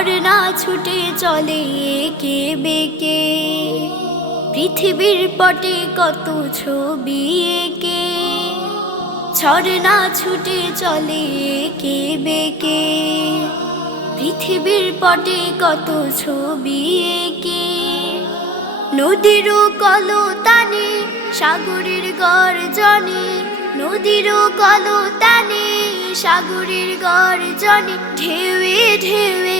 ঝর্ণা ছুটে চলে কে বেকে। পৃথিবীর পটে কত ছবি একে। ঝর্ণা ছুটে চলে কে বেকে। পৃথিবীর পটে কত ছবি একে। নদীর কলতানে, সাগরের গর্জনে, নদীর কলতানে, সাগরের গর্জনে ঢেউয়ে ঢেউয়ে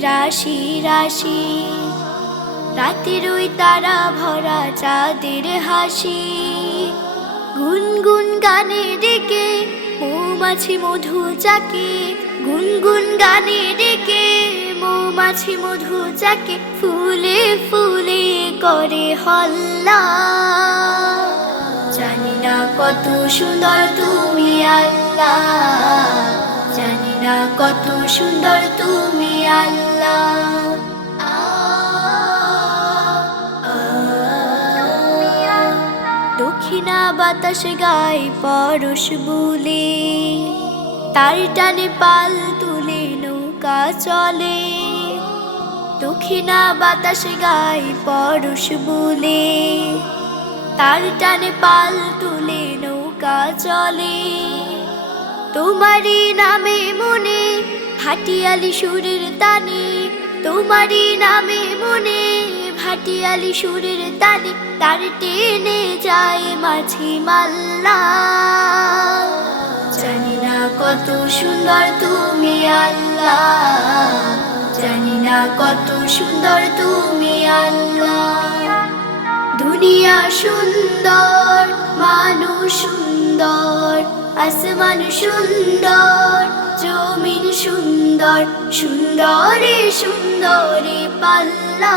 রাশি রাশি। রাতের ওই তারা ভরা চাঁদের হাসি। গুনগুন গানে ডেকে মৌমাছি মধু চাকে। গুনগুন গানে ডেকে মৌমাছি মধু চাকে। ফুলে ফুলে করে হল্লা। জানি না কত সুন্দর তুমি আল্লাহ। জানি না কত সুন্দর তুমি আল্লাহ। বাতাস গায়ে পরশ বুলে। তার টানে পাল তুলে নৌকা চলে। দক্ষিণা বাতাস গায়ে পরশ বুলে। তার টানে পাল তুলে নৌকা চলে। তোমারই নামে মনে হাটিয়ালি সুরের তানে। তোমারই নামে মনে ভাটিয়ালি সুরের তানে তার টেনে যায় মাঝি মাল্লা। জানি না কত সুন্দর তুমি আল্লাহ জানি না কত সুন্দর তুমি আল্লাহ দুনিয়া সুন্দর, মানুষ সুন্দর, আসমান সুন্দর, জমিন সুন্দর, সুন্দরে সুন্দরে পাল্লা।